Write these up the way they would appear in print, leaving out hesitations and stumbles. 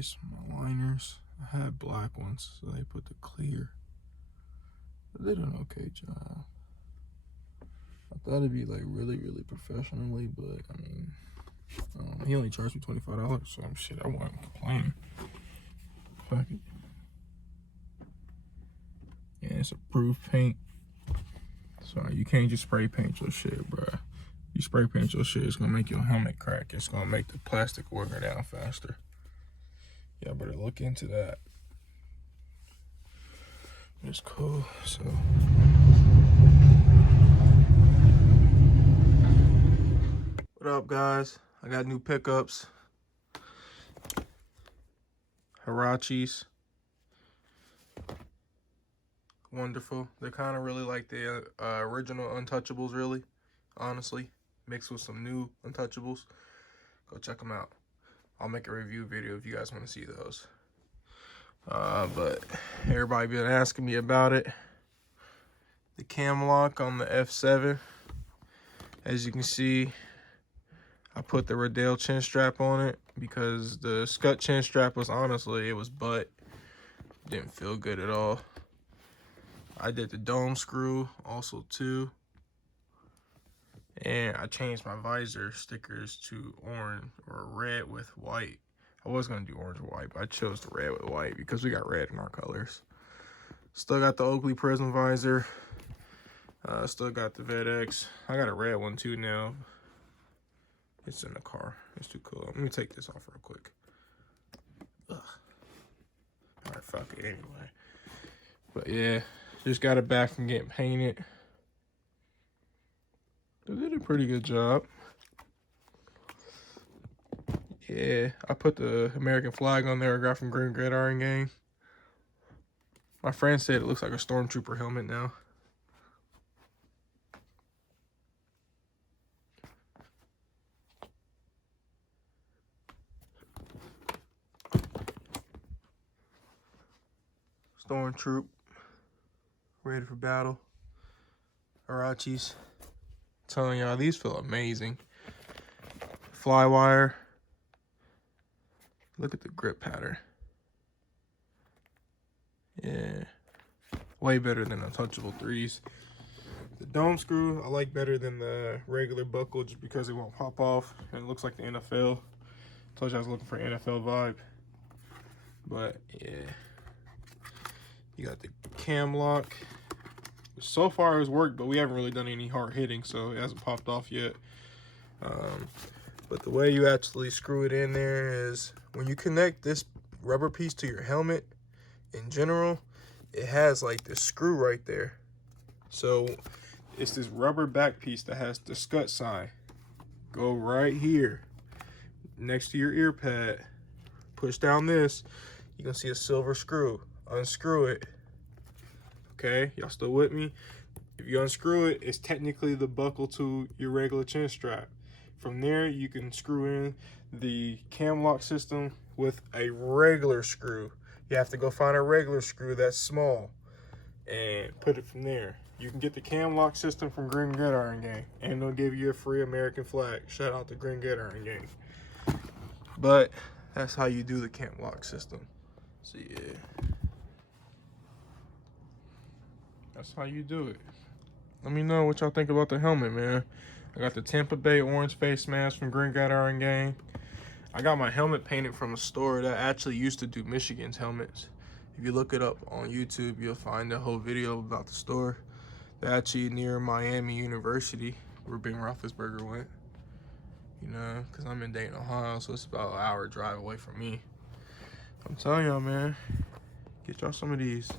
replace my liners. I had black ones, so they put the clear. But they did an okay job. I thought it'd be like really professionally, but I mean, he only charged me $25, so shit, I wasn't complaining. Fuck it. Yeah, it's approved paint. So you can't just spray paint your shit, bruh. You spray paint your shit, it's gonna make your helmet crack. It's gonna make the plastic wear down faster. Yeah, better look into that. It's cool, so. What up, guys? I got new pickups. Hirachis. Wonderful. They're kind of really like the original Untouchables, really, honestly. Mixed with some new Untouchables. Go check them out. I'll make a review video if you guys want to see those. But everybody been asking me about it. The Camloc on the F7. As you can see, I put the Riddell chin strap on it because the Schutt chin strap was honestly, it was butt. Didn't feel good at all. I did the dome screw also too. And I changed my visor stickers to orange or red with white. I was gonna do orange or white, but I chose the red with white because we got red in our colors. Still got the Oakley Prism visor. Still got the VedX. I got a red one too now. It's in the car. It's too cool. Let me take this off real quick. Ugh. All right, fuck it anyway. But yeah, just got it back from getting painted. They did a pretty good job. Yeah, I put the American flag on there I got from Green Gridiron Gang. My friend said it looks like a Stormtrooper helmet now. Stormtroop, ready for battle. Hirachis. Telling y'all, these feel amazing. Flywire. Look at the grip pattern. Yeah, way better than Untouchable 3s. The dome screw I like better than the regular buckle just because it won't pop off and it looks like the NFL. Told you I was looking for an NFL vibe. But yeah, you got the Camloc. So far it's worked, but we haven't really done any hard hitting, so it hasn't popped off yet. But the way you actually screw it in there is when you connect this rubber piece to your helmet, in general, it has like this screw right there. So it's this rubber back piece that has the Schutt sign. Go right here next to your ear pad. Push down this. You can see a silver screw. Unscrew it. Okay, y'all still with me? If you unscrew it, it's technically the buckle to your regular chin strap. From there, you can screw in the Camloc system with a regular screw. You have to go find a regular screw that's small and put it from there. You can get the Camloc system from Green Gridiron Gang, and they'll give you a free American flag. Shout out to Green Gridiron Gang. But that's how you do the Camloc system. So yeah, that's how you do it. Let me know what y'all think about the helmet, man. I got the Tampa Bay orange face mask from Green Gridiron Gang. I got my helmet painted from a store that actually used to do Michigan's helmets. If you look it up on YouTube, you'll find a whole video about the store. They're actually near Miami University, where Ben Roethlisberger went. You know, because I'm in Dayton, Ohio, so it's about an hour drive away from me. I'm telling y'all, man, get y'all some of these.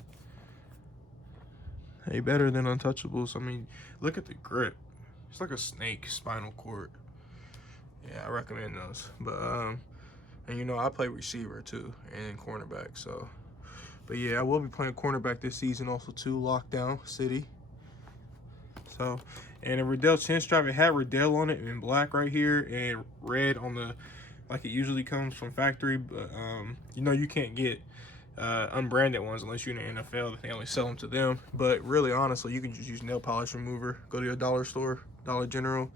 Hey, better than Untouchables. I mean, look at the grip. It's like a snake spinal cord. Yeah, I recommend those. But and you know, I play receiver too and cornerback. So, but yeah, I will be playing cornerback this season also too. Lockdown City. So, and a Riddell chin strap. It had Riddell on it in black right here and red on the, like it usually comes from factory. But you know, you can't get unbranded ones unless you're in the NFL. They only sell them to them. But really, honestly, you can just use nail polish remover. Go to your dollar store, Dollar General,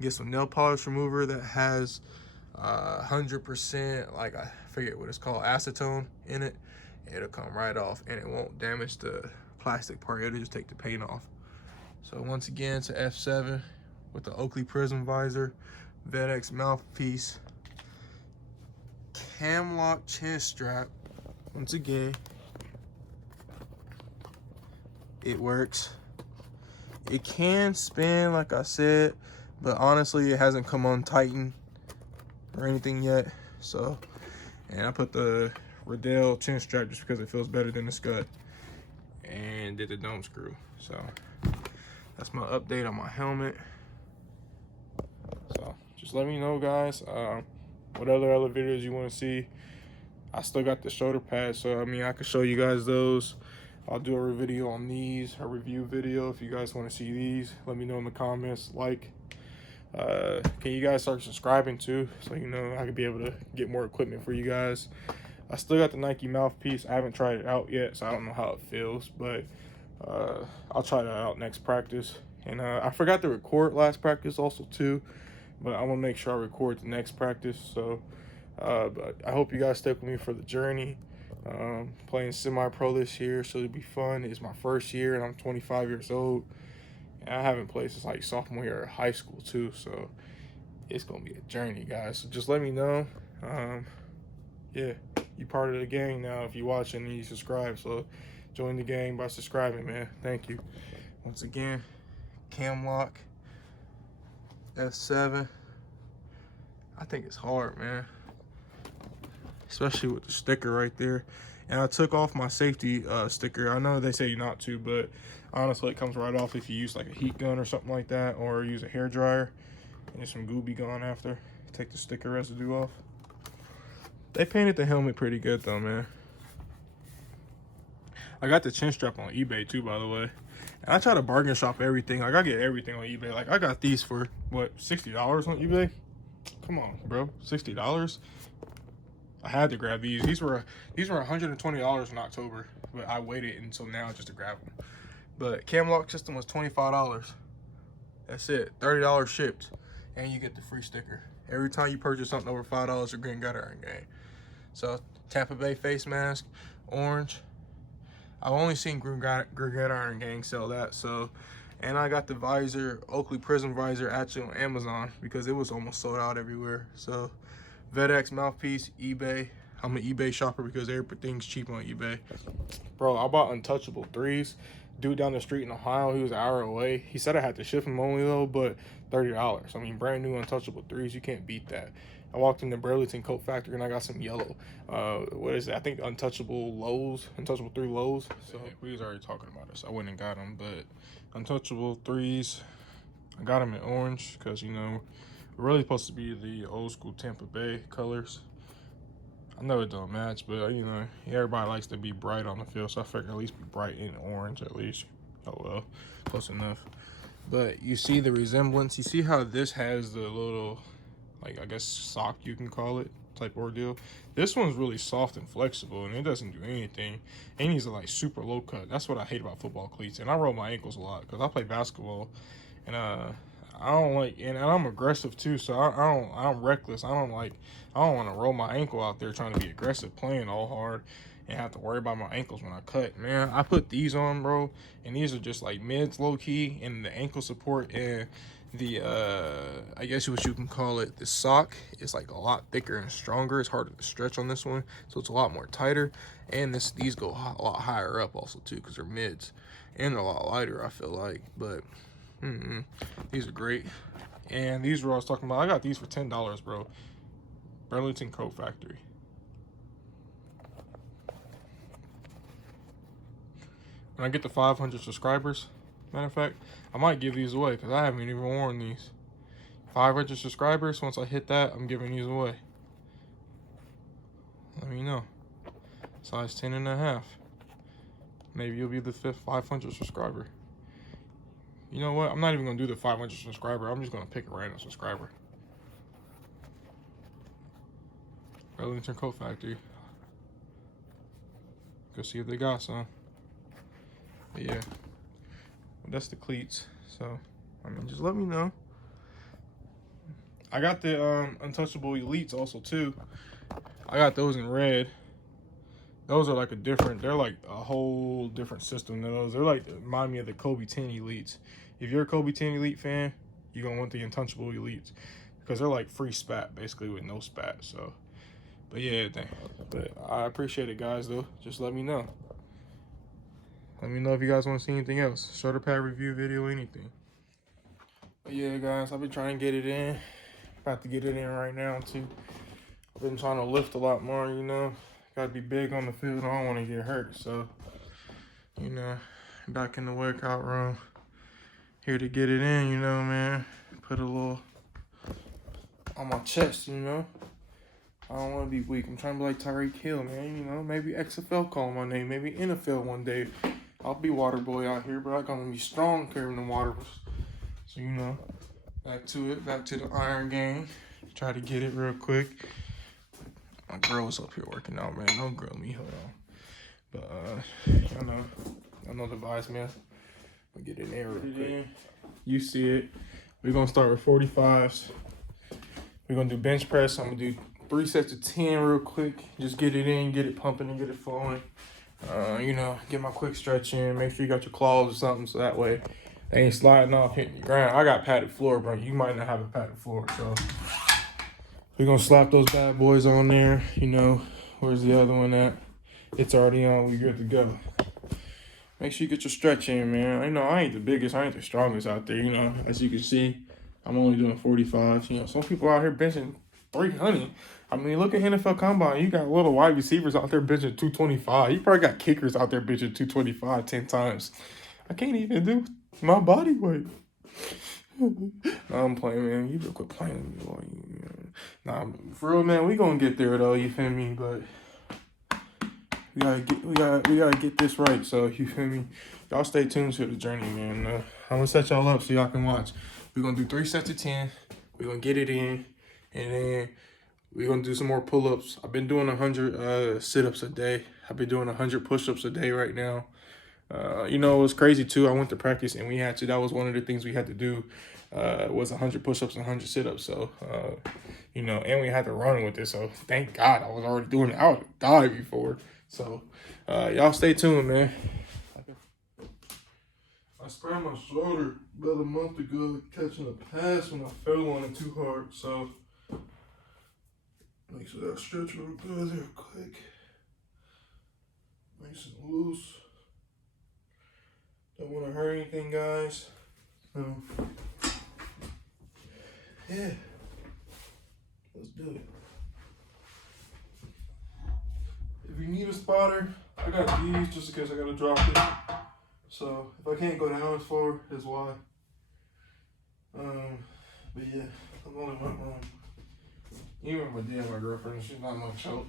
get some nail polish remover that has 100%, like I forget what it's called, acetone in it, it'll come right off and it won't damage the plastic part. It'll just take the paint off. So once again, it's a F7 with the Oakley prism visor, VEDX mouthpiece, Camloc chin strap. Once again, it works. It can spin, like I said, but honestly, it hasn't come on tighten or anything yet. So, and I put the Riddell chin strap just because it feels better than the Schutt, and did the dome screw. So that's my update on my helmet. So just let me know, guys, what other videos you want to see. I still got the shoulder pads, so I mean, I could show you guys those. I'll do a video on these, a review video. If you guys want to see these, let me know in the comments. Like, can you guys start subscribing too, so you know I could be able to get more equipment for you guys. I still got the Nike mouthpiece. I haven't tried it out yet, so I don't know how it feels, but I'll try that out next practice. And I forgot to record last practice also too, but I'm gonna make sure I record the next practice. So but I hope you guys stick with me for the journey. Playing semi-pro this year, so it'll be fun. It's my first year and I'm 25 years old, and I haven't played since like sophomore year of high school too, so it's gonna be a journey, guys. So just let me know. Yeah, you part of the gang now if you watching and you subscribe, so join the gang by subscribing, man. Thank you. Once again, Camloc F7. I think it's hard, man, especially with the sticker right there. And I took off my safety sticker. I know they say not to, but honestly it comes right off if you use like a heat gun or something like that, or use a hair dryer and there's some goo be gone after. Take the sticker residue off. They painted the helmet pretty good though, man. I got the chin strap on eBay too, by the way. And I try to bargain shop everything. Like, I get everything on eBay. Like, I got these for what, $60 on eBay? Come on, bro, $60. I had to grab these. These were $120 in October, but I waited until now just to grab them. But Camloc system was $25. That's it, $30 shipped, and you get the free sticker. Every time you purchase something over $5, a Green Gridiron Gang. So Tampa Bay face mask, orange. I've only seen Green Gridiron Gang sell that. So, and I got the visor, Oakley prism visor, actually on Amazon because it was almost sold out everywhere. So VEDX mouthpiece, eBay. I'm an eBay shopper because everything's cheap on eBay. Bro, I bought untouchable 3s. Dude down the street in Ohio, he was an hour away. He said I had to ship him only though, but $30. I mean, brand new untouchable 3s, you can't beat that. I walked into Burlington Coat Factory and I got some yellow. What is it? I think untouchable lows, untouchable 3 lows. So we was already talking about this. I went and got them, but untouchable 3s. I got them in orange because, you know, we're really supposed to be the old school Tampa Bay colors. I know it don't match, but you know, everybody likes to be bright on the field, so I figured at least be bright in orange at least. Oh well, close enough. But you see the resemblance. You see how this has the little, like, I guess sock you can call it, type ordeal. This one's really soft and flexible, and it doesn't do anything. And these are like super low cut. That's what I hate about football cleats. And I roll my ankles a lot because I play basketball, and I don't like, and I'm aggressive too, so I'm reckless. I don't want to roll my ankle out there trying to be aggressive, playing all hard, and have to worry about my ankles when I cut. Man, I put these on, bro, and these are just like mids, low key, and the ankle support and the I guess what you can call it, the sock is like a lot thicker and stronger. It's harder to stretch on this one, so it's a lot more tighter. And these go a lot higher up also too, because they're mids, and they're a lot lighter, I feel like. But these are great. And these were I was talking about. I got these for $10, bro. Burlington Coat Factory. When I get to 500 subscribers, matter of fact, I might give these away because I haven't even worn these. 500 subscribers, once I hit that, I'm giving these away. Let me know. Size 10.5. Maybe you'll be the 5th 500 subscriber. You know what? I'm not even going to do the 500 subscriber. I'm just going to pick a random subscriber. Burlington Coat Factory. Go see if they got some. But yeah. Well, that's the cleats. So, I mean, just let me know. I got the Untouchable Elites also too. I got those in red. Those are like they're like a whole different system than those. They're like, remind me of the Kobe 10 Elites. If you're a Kobe 10 Elite fan, you're gonna want the Untouchable Elites because they're like free spat basically with no spat. So, but yeah, but I appreciate it, guys. Though, just let me know. Let me know if you guys want to see anything else, shoulder pad review video, anything. But yeah, guys, I've been trying to get it in. About to get it in right now too. I've been trying to lift a lot more, you know. Gotta be big on the field. I don't want to get hurt, so you know, back in the workout room, here to get it in, you know, man. Put a little on my chest, you know. I don't want to be weak. I'm trying to be like Tyreek Hill, man. You know, maybe XFL call my name. Maybe NFL one day. I'll be water boy out here, but I'm gonna be strong carrying the water. So you know, back to it. Back to the iron game. Try to get it real quick. My girl's up here working out, man. Don't grill me, hold on. But I know the vibes, man. I'll get in there real quick. You see it. We're gonna start with 45s. We're gonna do bench press. I'm gonna do 3 sets of 10 real quick. Just get it in, get it pumping, and get it flowing. You know, get my quick stretch in. Make sure you got your claws or something, so that way they ain't sliding off, hitting the ground. I got padded floor, bro. You might not have a padded floor, so we're gonna slap those bad boys on there. You know, where's the other one at? It's already on. We good to go. Make sure you get your stretch in, man. I know I ain't the biggest, I ain't the strongest out there. You know, as you can see, I'm only doing 45s. You know, some people out here benching 300. I mean, look at NFL Combine. You got little wide receivers out there benching 225. You probably got kickers out there benching 225 10 times. I can't even do my body weight. No, I'm playing, man. You better quit playing with me, boy. Nah, for real, man. We gonna get there though. You feel me? But we gotta get this right. So you feel me? Y'all stay tuned to the journey, man. I'm gonna set y'all up so y'all can watch. We're gonna do 3 sets of 10. We're gonna get it in, and then we're gonna do some more pull-ups. I've been doing 100 sit-ups a day. I've been doing 100 push-ups a day right now. You know, it was crazy too. I went to practice and that was one of the things we had to do, was 100 push-ups and 100 sit-ups. So, you know, and we had to run with this. So thank God I was already doing it. I would have died before. So, y'all stay tuned, man. I sprained my shoulder about a month ago catching a pass when I fell on it too hard. So, make sure that stretch real good there quick. Nice and loose. Don't want to hurt anything, guys. So, yeah. Let's do it. If you need a spotter, I got these just in case I gotta drop it. So if I can't go down as far, that's why. But yeah, I'm only went home. Even my dad, my girlfriend, she's not much help.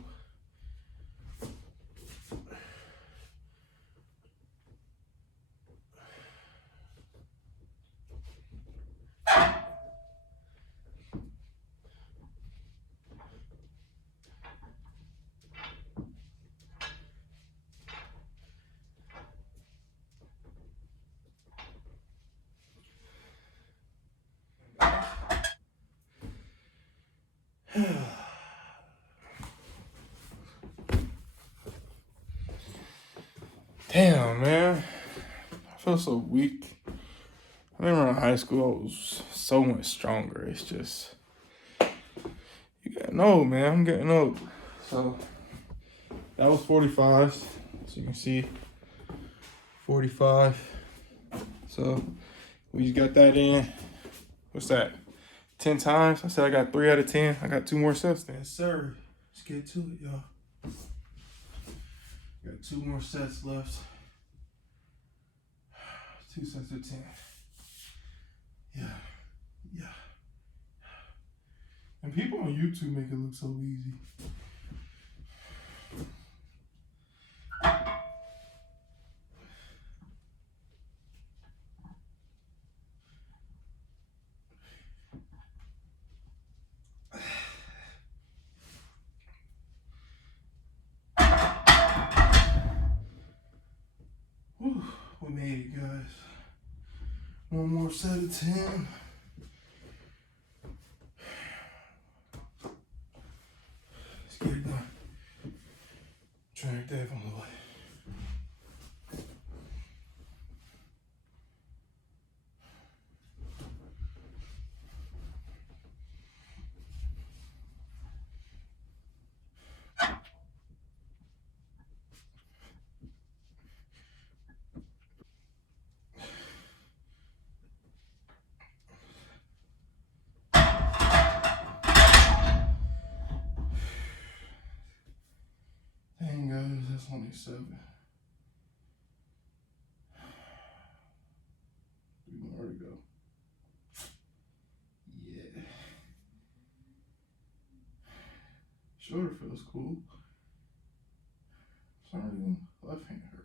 Damn, man. I feel so weak. I remember in high school, I was so much stronger. It's just, you getting old, man. I'm getting old. So, that was 45s. So you can see, 45. So, we just got that in. What's that? 10 times? I said I got 3 out of 10. I got 2 more sets then. Yes, sir. Let's get to it, y'all. Got 2 more sets left. 2 sets of 10. Yeah. And people on YouTube make it look so easy. Whew, we made it, guys. 1 more set of 10. trainer Dave on the way. Dang guys, that's only 7. 3 more to go. Yeah. Shoulder feels cool. For some reason, left hand hurts.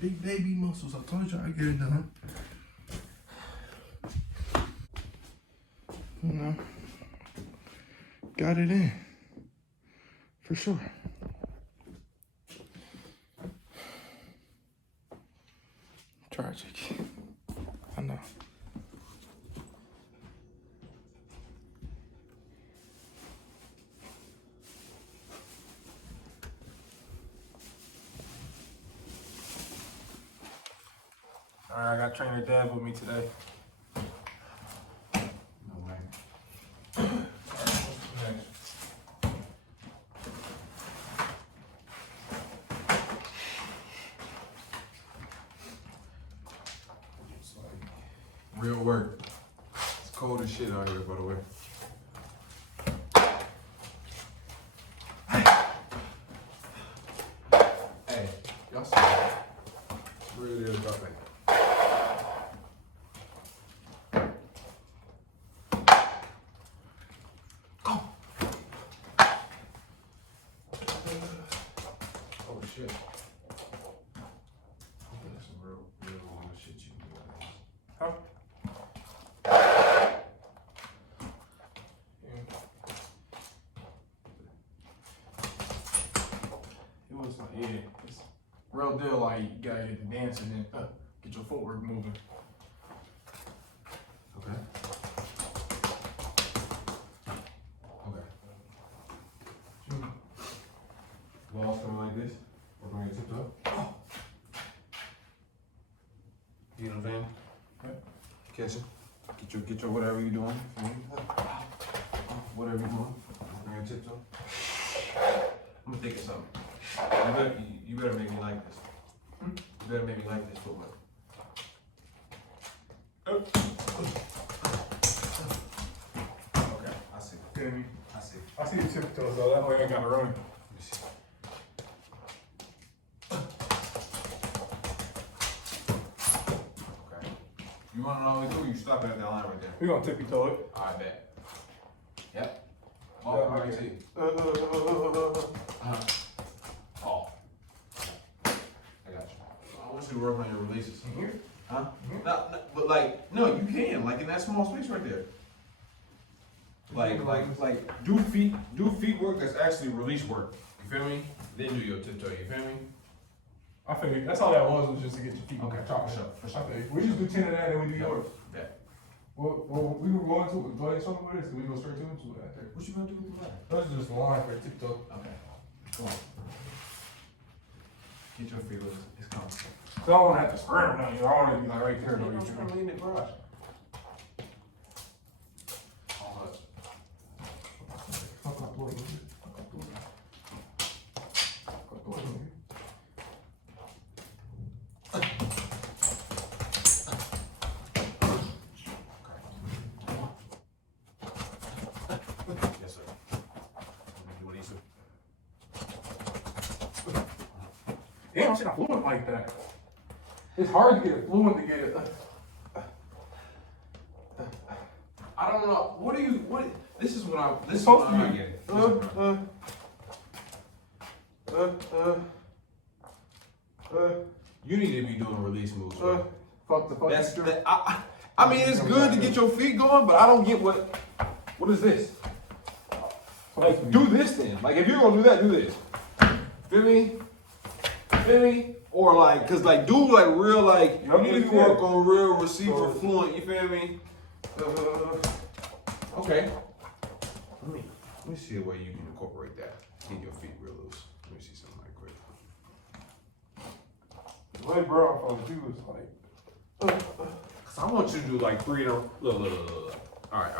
Big baby muscles. I told you I'd get it done. You know, got it in. For sure. Tragic. I know. All right, I got trainer Dad with me today. No way. All right, what's next? It's like real work. It's cold as shit out here, by the way. Hey, y'all see that? It's really about that. Oh shit. That's some real long shit you can do like this. Huh? Yeah. It was like, yeah, it's real deal, like you gotta get the dancing and get your footwork moving. Okay. Okay. Balls coming like this. We're going to tiptoe. Oh. You know what I'm saying? Okay. Catch it. Get your whatever you're doing. Whatever you're doing. We're going to tiptoe. I'm gonna think of something. You better make me like this. You better make me like this footwork. Okay, I see. I see. I see the tiptoes though. That way I gotta run. You want to know what we do? You stop at that line right there. We're going to tippy toe it. I bet. Yep. Ball from right to you. Ball. I got you. I want you to work on your releases. Here? Huh? No, but like, no, you can. Like in that small space right there. Like, do feet work that's actually release work. You feel me? Then do your tiptoe. You feel me? I figured that's all that was just to get your feet. Okay, for sure. We just do 10 of that and we do yours. Yeah. Well, we were going to go ahead and show me what it is. We go straight to it after. What you gonna do with the line? That's just a line for a tiptoe. Okay. Come on. Get your feet loose. It's coming. So I don't want to have to sprint on you. I want to be like right there. No, you're trying to lean it, bro. All that. Fuck up, boy. Yes, sir. You want these? Damn, shit, not fluent like that. It's hard to get it fluent to get it. I don't know. This is what I'm not getting. You need to be doing release moves. Fuck the fuck. I mean, it's good to get your feet going, but I don't get what is this? Like, do this then. Like, if you're gonna do that, do this. Feel me? Feel me? Or like, cause like do like real like you need to work on real receiver fluent. You feel me? Okay. Let me see a way you can incorporate that. Get your feet real loose. Let me see something like quick. The way bro, I was like. Cause I want you to do like 3 in a look. All right.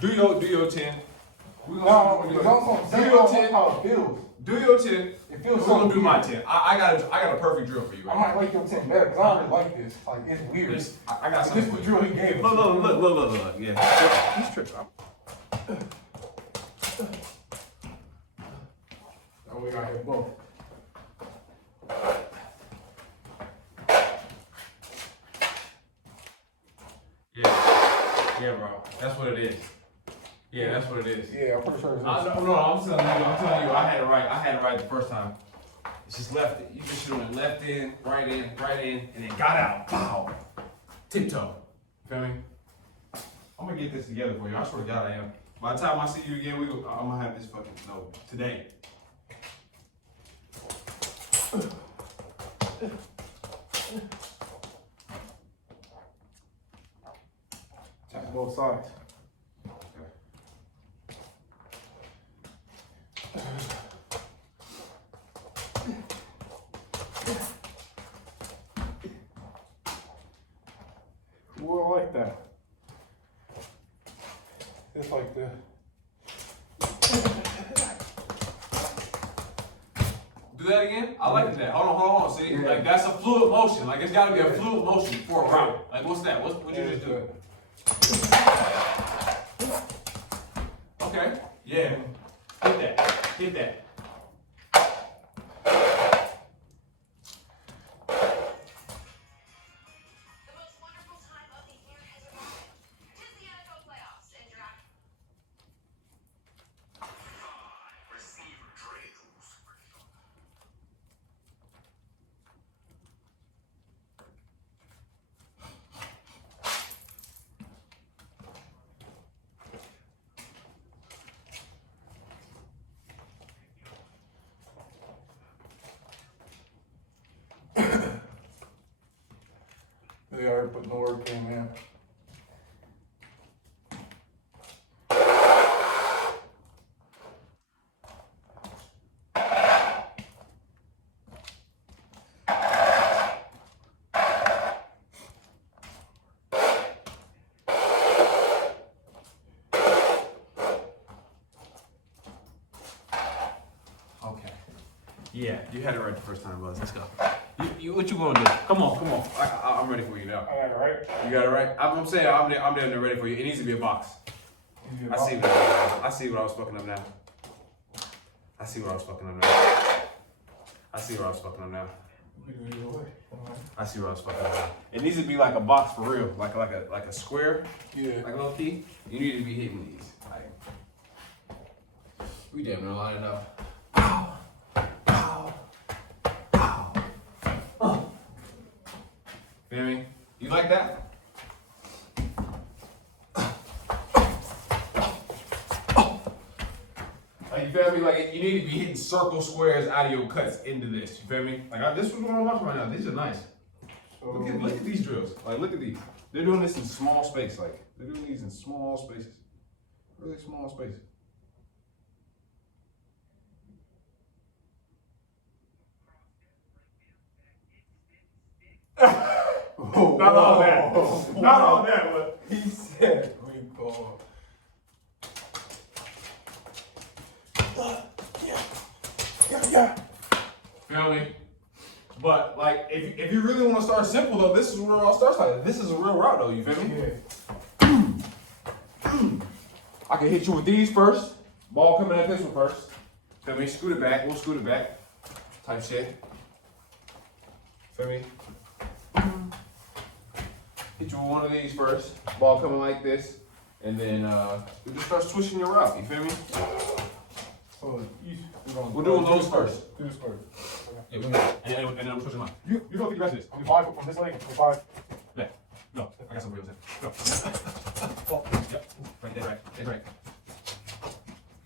Do your 10. Do your 10. How it feels. Do your 10. It feels We're so gonna do my weird. 10. I got a perfect drill for you. Right I might like your 10 better because I don't really like this. Like it's weird. I got something. This is the drill he gave us. Look. Yeah. He's tripping. Oh, we got here both. Yeah, bro. That's what it is. Yeah, that's what it is. Yeah, I'm pretty sure it's No, I'm telling you, I had it right the first time. It's just left. You just doing it left in, right in, and then got out. Pow. Tiptoe. Feel me? I'm gonna get this together for you. I swear to God I am. By the time I see you again, I'm gonna have this fucking today. Tap both sides. Ooh, I like that. It's like the. Do that again? I like that. Hold on. See, like that's a fluid motion. Like it's got to be a fluid motion for a route. Like what's that? What you just do? Okay. Yeah. Hit that. They are putting the work in, man. Okay. Yeah, you had it right the first time, Buzz. Let's go. What you gonna do? Come on. I'm ready for you now. I got it right. You got it right. I'm saying I'm there ready for you. It needs to be a box. I see what I was fucking up now. I see what I was fucking up now. It needs to be like a box for real, like a square. Yeah. Like low key. You need to be hitting these. Like we damn near lining up. Feel me? You like that? Like you feel me? Like you need to be hitting circle squares out of your cuts into this. You feel me? Like this is what I'm watching right now. These are nice. Look at these drills. Like look at these. They're doing this in small space. Like they're doing these in small spaces. Really small spaces. Not all that, but he said we go. Yeah. Feel me? But like, if you really want to start simple though, this is where it all starts. Like this is a real route though. You feel me? Yeah. I can hit you with these first. Ball coming at this one first. Feel me? Scoot it back. We'll scoot it back. Type shit. Feel me? Hit you with one of these first. Ball coming like this. And then we just start switching your route. You feel me? So We're doing those first. Do this first. Yeah, and then I'm switching mine. You go get the rest of this. I'll be 5 from this leg. 5. Yeah. No, I got some reels in. Go. Oh, yep. Right there, right.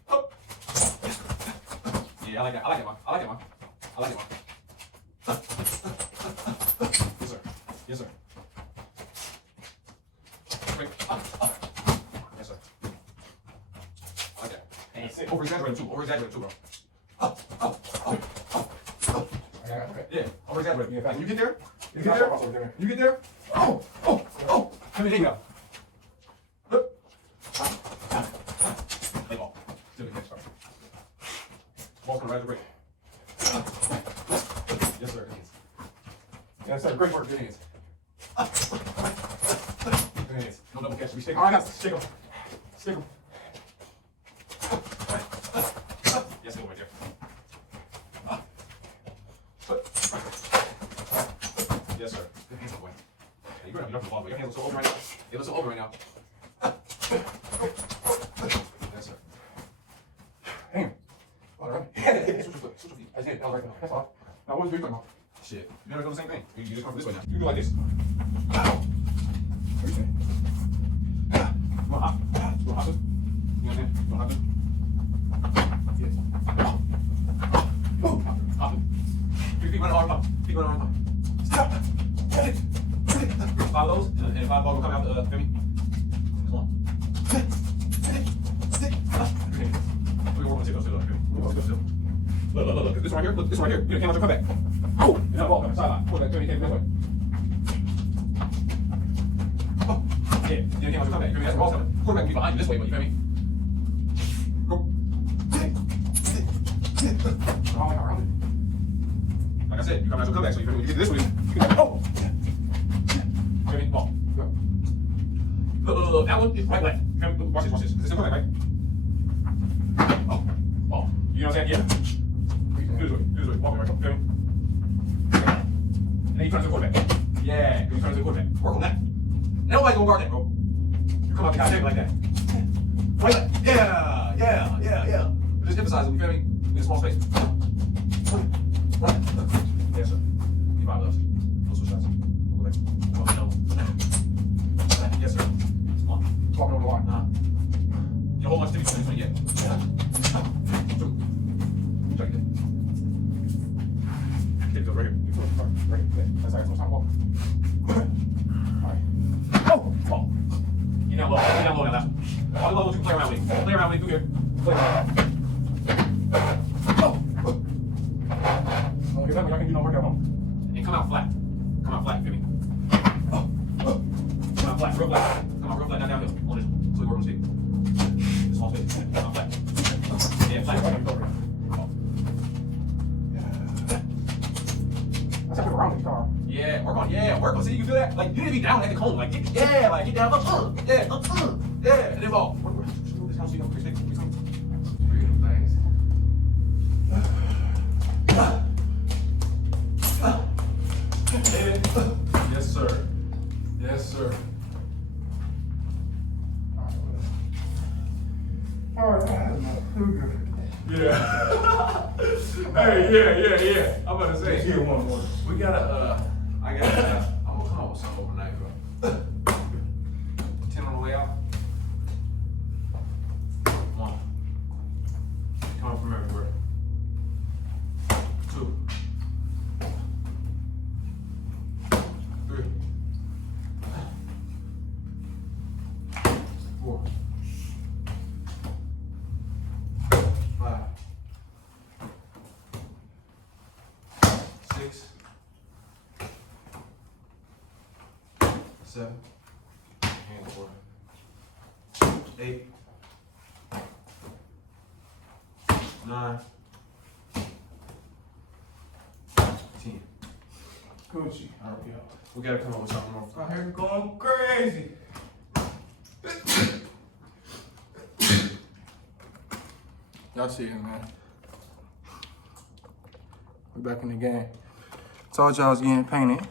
Oh. Yeah, I like it, man. Yes, sir. Great. Yes, sir. I like that. And over-exaggerated too. Over-exaggerated too, bro. Okay. Yeah. Over-exaggerated. Yeah, when you get there, you get there. Oh. Come here, there you go. Play ball. Still good catch, bro. Ball's gonna ride the break. Yes, sir. Good hands. Yes, sir. Great work. Good hands. Good hands. No double catch. We stick. All right, guys. Stick them. Stick them. Yes, go right there. Yes, sir. Good hands, boy. You're gonna be up the ball, but your hands look so open right now. They look so open right now. Yes, sir. Damn. All right. Switch your feet. I just did. That was right there. That's all. Now, what was you talking about? Shit. You never do the same thing. You just come this way now. You do like this. What are you saying? You want hop? You want hop? You know what I'm saying? You want hop? Yes. Hop. Feet run arm up. Feet run arm up. Stop. Five of those, and five balls will come out. Feel me? Come on. We're gonna work on sit-ups. Look. This one right here. Look, this one right here. You can't let your come back. Oh, and that ball coming sideline. Pull that. Feel me? This way. Yeah, you can't let your come back. You feel me? That's the ball's coming. Quarterback will be behind you this way, but you feel me? Go. Like I said, you come out your comeback, so you feel me? When you get this way, you can go. Feel me? Ball. Go. Look. That one is right left. Feel me? Watch this. Is this still coming back, right? Oh. Ball. You know what I'm saying? Yeah. Do this way. Walk me right. Feel me? And then you turn to the quarterback. Yeah. You turn to the quarterback. Work on that. Nobody's gonna guard that, bro. You come out the goddamn like that. Right left. Yeah. Just emphasize it. You feel me? In a small space. Yes, sir. Keep 5 of those. No switch shots. Go back. Come on, yes, sir. Come on. Walking over the line. You hold on to this one yet. Try to get it. Get it right here. Right here. That's how much time walk. Alright. Oh! Ball. Get down low. Now, left. All the levels you can play around with. Play around with through here. Play around. I can do no work at home. And come out flat. Feel me? Come out flat, real flat. Come out real flat, not downhill. On this one. So we work on stick. Small space. Come out flat. Yeah, flat. That's like around the car. Yeah, work on. See, you can do that. Like, you need to be down at the cone. Like, get down. And then ball. This house, you know, stick. Yes, sir. All right. Yeah. Hey, yeah. I'm about to say. Here, one more. We gotta. I'm gonna come up with something overnight, bro. 10 on the way out. Come on. Coming from everywhere. 2. 3. 4. 5. 6. 7. And 4. 8. 9. 10. Gucci. All right, we gotta come up with something more. Out here going crazy. Y'all see it, man. We back in the game. Told y'all I was getting painted.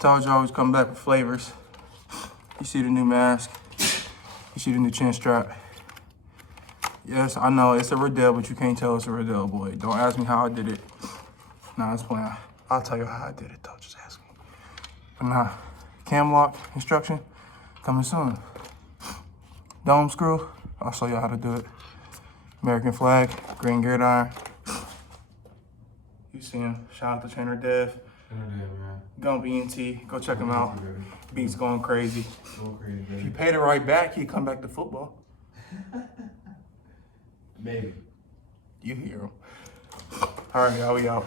Told y'all I was coming back with flavors. You see the new mask. You see the new chin strap. Yes, I know it's a Riddell, but you can't tell it's a Riddell, boy. Don't ask me how I did it. Nah, it's playing. I'll tell you how I did it, though. Just ask me. But nah, Camloc instruction coming soon. Dome screw, I'll show y'all how to do it. American flag, green gridiron. You see him. Shout out to Trainer Dev. man. Gump ENT. Go check him out. Beats going crazy. Going crazy, baby. If you paid it right back, he'd come back to football. Maybe. You hear him. All right, y'all, we out.